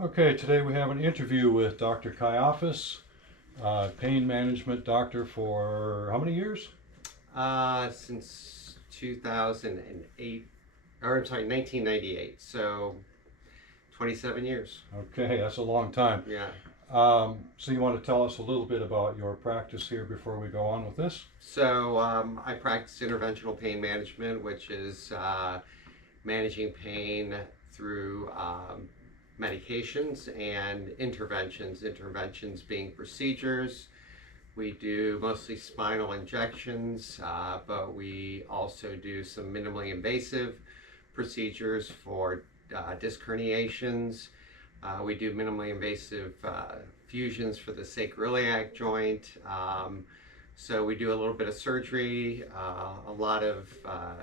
Okay, today we have an interview with Dr. Kaiafas, pain management doctor for how many years? Since 2008, or I'm sorry, 1998. So 27 years. Okay, that's a long time. Yeah. So you want to tell us a little bit about your practice here before we go on with this? So I practice interventional pain management, which is managing pain through medications and interventions. Interventions being procedures. We do mostly spinal injections, but we also do some minimally invasive procedures for disc herniations. We do minimally invasive fusions for the sacroiliac joint. So we do a little bit of surgery, a lot of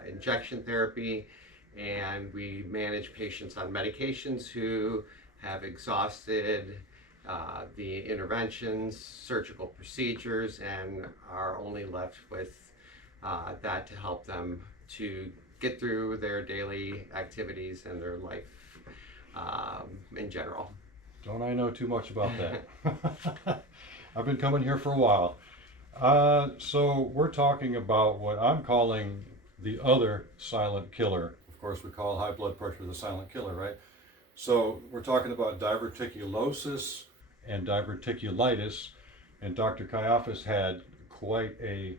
injection therapy, and we manage patients on medications who have exhausted the interventions, surgical procedures, and are only left with that to help them to get through their daily activities and their life in general. Don't I know too much about that? I've been coming here for a while. So we're talking about what I'm calling the other silent killer. Of course, we call high blood pressure the silent killer, right? So we're talking about diverticulosis and diverticulitis, and Dr. Kaiafas had quite a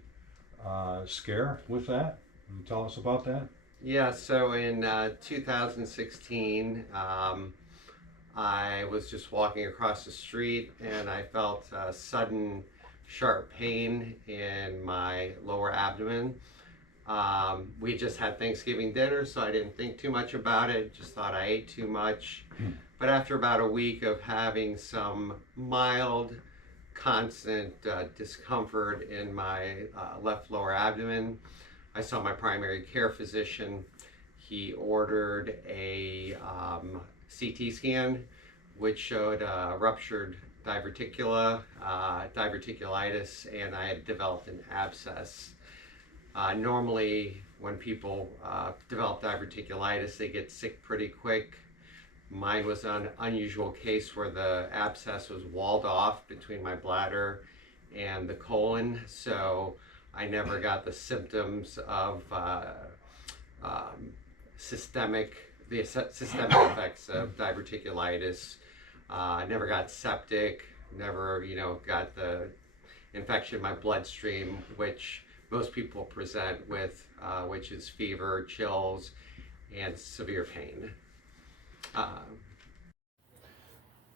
scare with that. Can you tell us about that? Yeah, so in 2016, I was just walking across the street and I felt a sudden sharp pain in my lower abdomen. We just had Thanksgiving dinner, so I didn't think too much about it, just thought I ate too much. But after about a week of having some mild, constant discomfort in my left lower abdomen, I saw my primary care physician. He ordered a CT scan, which showed ruptured diverticulitis, and I had developed an abscess. Normally, when people develop diverticulitis, they get sick pretty quick. Mine was an unusual case where the abscess was walled off between my bladder and the colon, so I never got the symptoms of systemic effects of diverticulitis. Never got septic, never got the infection in my bloodstream, which most people present with, which is fever, chills, and severe pain.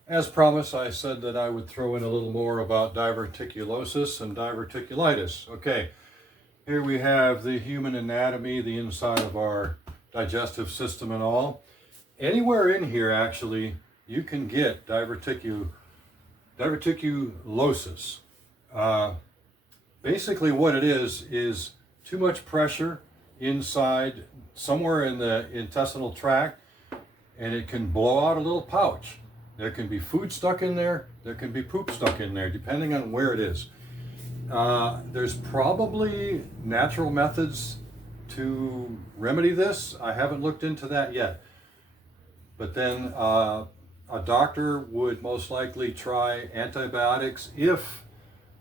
As promised, I said that I would throw in a little more about diverticulosis and diverticulitis. Okay, here we have the human anatomy, the inside of our digestive system and all. Anywhere in here, actually, you can get diverticulosis. Basically what it is too much pressure inside somewhere in the intestinal tract, and it can blow out a little pouch. There can be food stuck in there, there can be poop stuck in there, depending on where it is. There's probably natural methods to remedy this. I haven't looked into that yet. But then a doctor would most likely try antibiotics if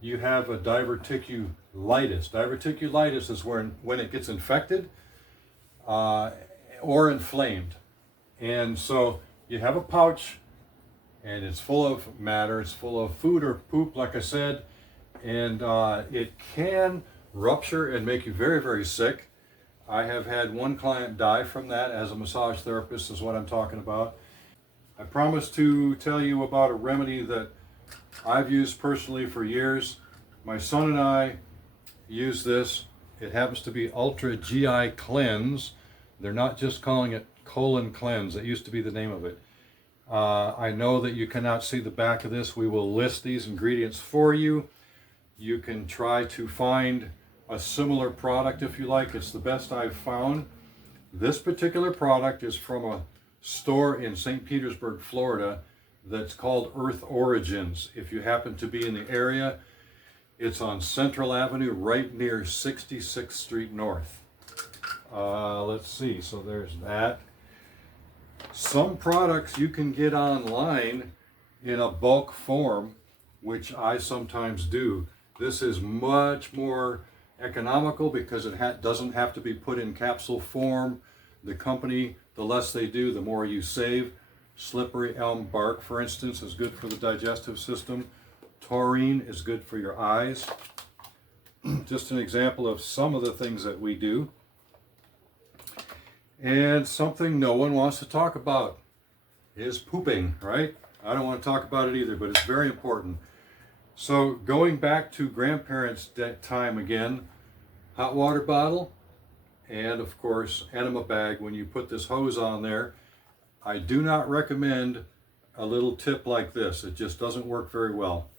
you have a diverticulitis. Diverticulitis is when it gets infected or inflamed. And so you have a pouch and it's full of matter, it's full of food or poop, like I said, and it can rupture and make you very, very sick. I have had one client die from that as a massage therapist, is what I'm talking about. I promised to tell you about a remedy that I've used personally for years. My son and I use this. It happens to be Ultra GI Cleanse. They're not just calling it colon cleanse. It used to be the name of it. I know that you cannot see the back of this. We will list these ingredients for you. You can try to find a similar product if you like. It's the best I've found. This particular product is from a store in St. Petersburg, Florida, that's called Earth Origins. If you happen to be in the area, it's on Central Avenue, right near 66th Street North. Let's see, so there's that. Some products you can get online in a bulk form, which I sometimes do. This is much more economical because it doesn't have to be put in capsule form. The company, the less they do, the more you save. Slippery elm bark, for instance, is good for the digestive system. Taurine is good for your eyes. Just an example of some of the things that we do. And something no one wants to talk about is pooping, right? I don't want to talk about it either, but it's very important. So going back to grandparents' time again, hot water bottle, and of course enema bag. When you put this hose on there, I do not recommend a little tip like this. It just doesn't work very well.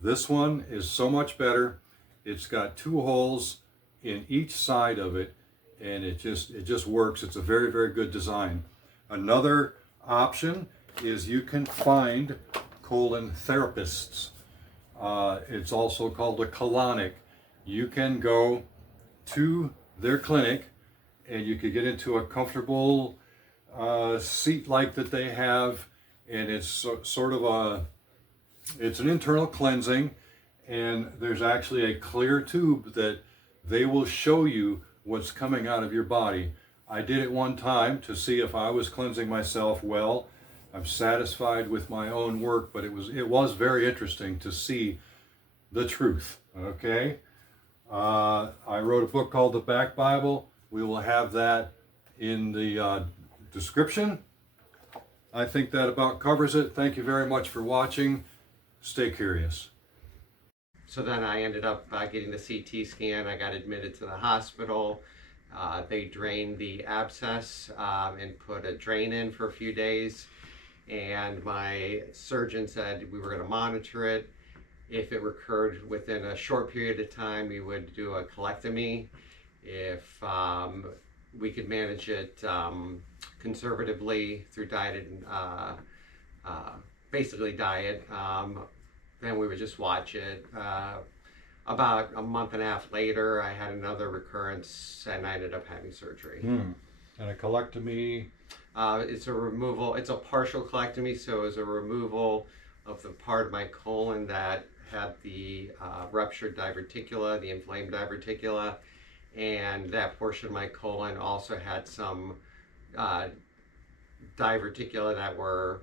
This one is so much better. It's got 2 holes in each side of it, and it just works. It's a very, very good design. Another option is you can find colon therapists. It's also called a colonic. You can go to their clinic and you could get into a comfortable seat like that they have, and it's sort of it's an internal cleansing, and there's actually a clear tube that they will show you what's coming out of your body. I did it one time to see if I was cleansing myself well. I'm satisfied with my own work, but it was very interesting to see the truth. Okay, I wrote a book called The Back Bible. We will have that in the description. I think that about covers it. Thank you very much for watching. Stay curious. So then I ended up getting the CT scan. I got admitted to the hospital. They drained the abscess and put a drain in for a few days. And my surgeon said we were going to monitor it. If it recurred within a short period of time, we would do a colectomy. If we could manage it conservatively through diet and basically diet, then we would just watch it. About a month and a half later, I had another recurrence and I ended up having surgery. And a colectomy? It's a removal, it's a partial colectomy, so it was a removal of the part of my colon that had the ruptured diverticula, the inflamed diverticula, and that portion of my colon also had some diverticula that were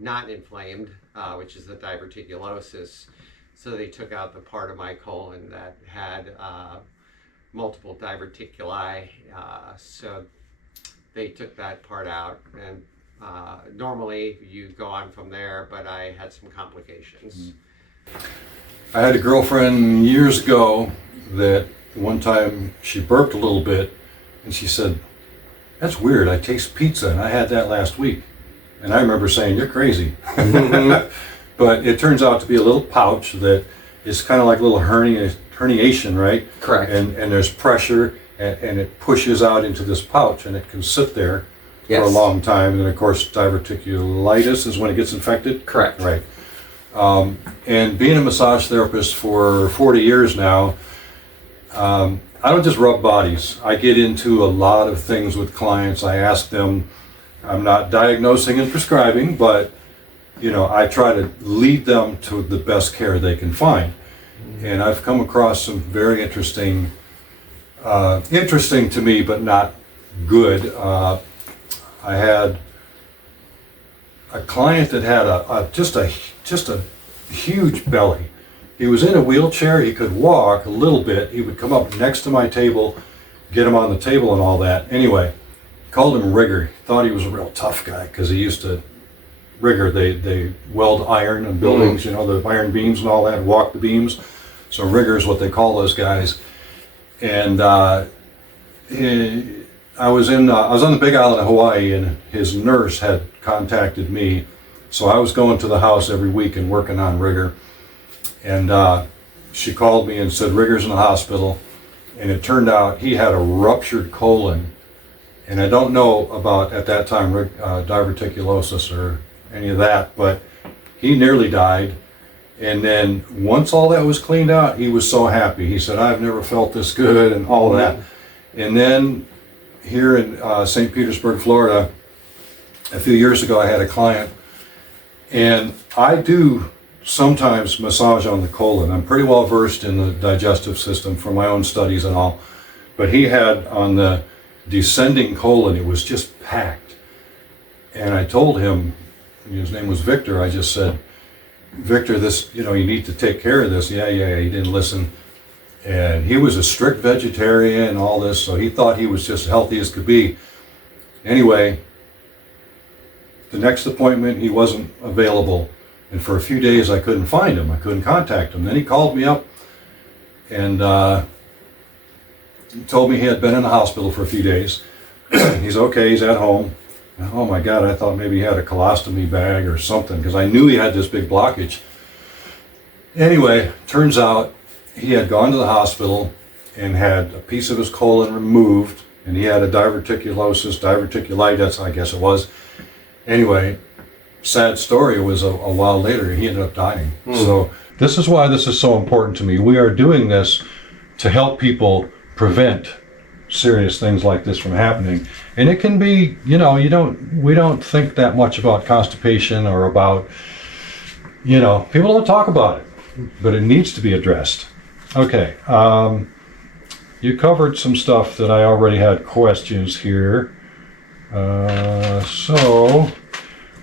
not inflamed, which is the diverticulosis. So they took out the part of my colon that had multiple diverticuli. So they took that part out, and normally you go on from there, but I had some complications. I had a girlfriend years ago that one time she burped a little bit and she said, "That's weird, I taste pizza and I had that last week." And I remember saying, "You're crazy." But it turns out to be a little pouch that is kind of like a little herniation, right? Correct. And there's pressure and it pushes out into this pouch and it can sit there for a long time. And then of course diverticulitis is when it gets infected. Correct. Right. And being a massage therapist for 40 years now, I don't just rub bodies. I get into a lot of things with clients. I ask them, I'm not diagnosing and prescribing, but you know, I try to lead them to the best care they can find. And I've come across some very interesting to me, but not good. I had a client that had just a huge belly. He was in a wheelchair. He could walk a little bit. He would come up next to my table, get him on the table and all that. Anyway, called him Rigger. Thought he was a real tough guy because he used to rigger. They weld iron in buildings, you know, the iron beams and all that, walk the beams. So rigger is what they call those guys. And I was on the Big Island of Hawaii, and his nurse had contacted me. So I was going to the house every week and working on Rigger. And she called me and said, "Rigger's in the hospital." And it turned out he had a ruptured colon. And I don't know about, at that time, diverticulosis or any of that, but he nearly died. And then once all that was cleaned out, he was so happy. He said, "I've never felt this good," and all that. And then here in St. Petersburg, Florida, a few years ago I had a client, and I do sometimes massage on the colon. I'm pretty well versed in the digestive system from my own studies and all, but he had on the descending colon, it was just packed. And I told him, his name was Victor, I just said, Victor, this, you need to take care of this. Yeah, he didn't listen. And he was a strict vegetarian and all this, so he thought he was just healthy as could be. Anyway, the next appointment, he wasn't available. And for a few days, I couldn't find him. I couldn't contact him. Then he called me up and he told me he had been in the hospital for a few days. He's okay, he's at home. Oh my God, I thought maybe he had a colostomy bag or something, because I knew he had this big blockage. Anyway, turns out he had gone to the hospital and had a piece of his colon removed, and he had a diverticulosis, diverticulitis, I guess it was. Anyway, sad story, it was a while later, he ended up dying. So this is why this is so important to me. We are doing this to help people prevent serious things like this from happening. And it can be, we don't think that much about constipation or about, people don't talk about it, but it needs to be addressed. Okay, you covered some stuff that I already had questions here. And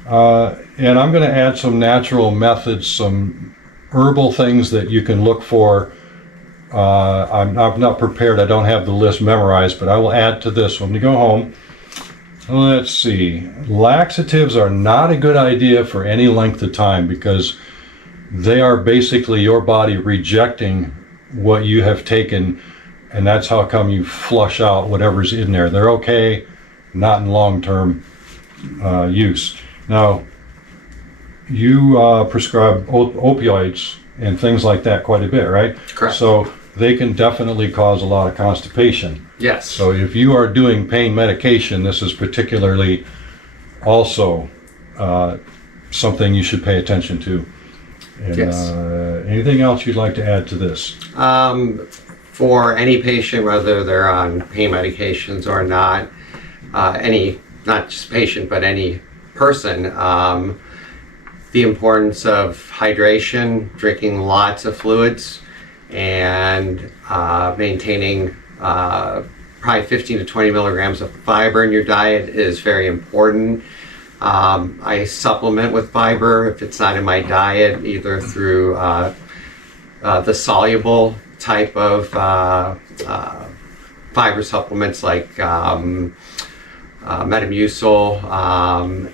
I'm going to add some natural methods, some herbal things that you can look for. I'm not prepared, I don't have the list memorized, but I will add to this when we go home. Let's see. Laxatives are not a good idea for any length of time, because they are basically your body rejecting what you have taken, and that's how come you flush out whatever's in there. They're okay, not in long-term use. Now, you prescribe opioids and things like that quite a bit, right? Correct. So they can definitely cause a lot of constipation. Yes. So if you are doing pain medication, this is particularly also something you should pay attention to. And, yes. Anything else you'd like to add to this? For any patient, whether they're on pain medications or not, not just patient, but any person, the importance of hydration, drinking lots of fluids, and maintaining probably 15 to 20 milligrams of fiber in your diet is very important. I supplement with fiber if it's not in my diet, either through the soluble type of fiber supplements like Metamucil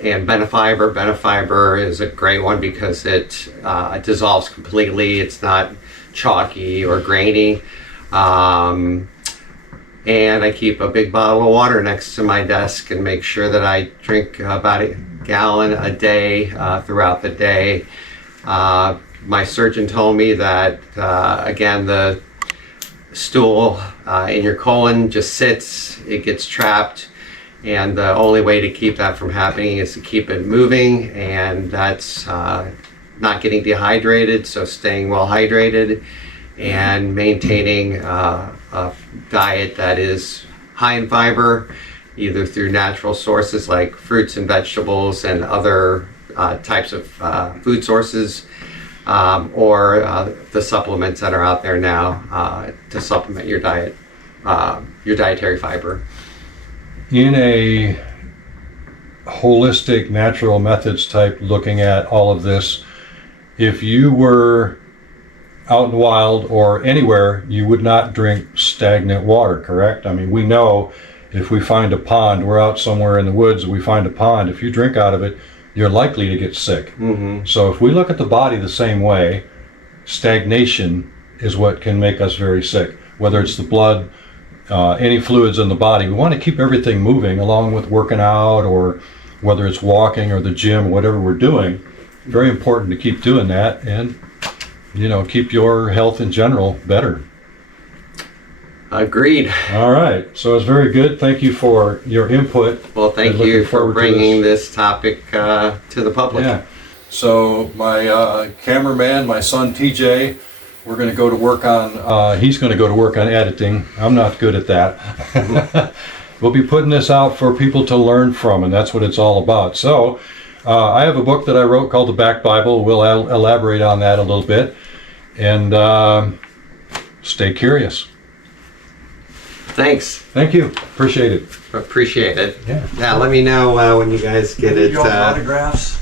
and Benefiber. Benefiber is a great one because it dissolves completely. It's not chalky or grainy. And I keep a big bottle of water next to my desk and make sure that I drink about a gallon a day throughout the day. My surgeon told me that, again, the stool in your colon just sits, it gets trapped, and the only way to keep that from happening is to keep it moving, and that's not getting dehydrated, so staying well hydrated and maintaining a diet that is high in fiber, either through natural sources like fruits and vegetables and other types of food sources, or the supplements that are out there now to supplement your diet, your dietary fiber. In a holistic natural methods type looking at all of this, if you were out in the wild or anywhere, you would not drink stagnant water, correct? I mean, we know if we find a pond, we're out somewhere in the woods, we find a pond, if you drink out of it, you're likely to get sick. Mm-hmm. So if we look at the body the same way, stagnation is what can make us very sick. Whether it's the blood, any fluids in the body, we want to keep everything moving along with working out, or whether it's walking or the gym, whatever we're doing. Very important to keep doing that and keep your health in general better. Agreed. All right. So it's very good. Thank you for your input. Well, thank you for bringing this topic to the public. Yeah. So my cameraman, my son TJ, we're going to go to work on, he's going to go to work on editing. I'm not good at that. we'll be putting this out for people to learn from, and that's what it's all about. So I have a book that I wrote called The Back Bible. We'll elaborate on that a little bit, and stay curious. Thanks. Thank you. Appreciate it. Appreciate it. Yeah. Yeah, let me know when you guys get it. autographs.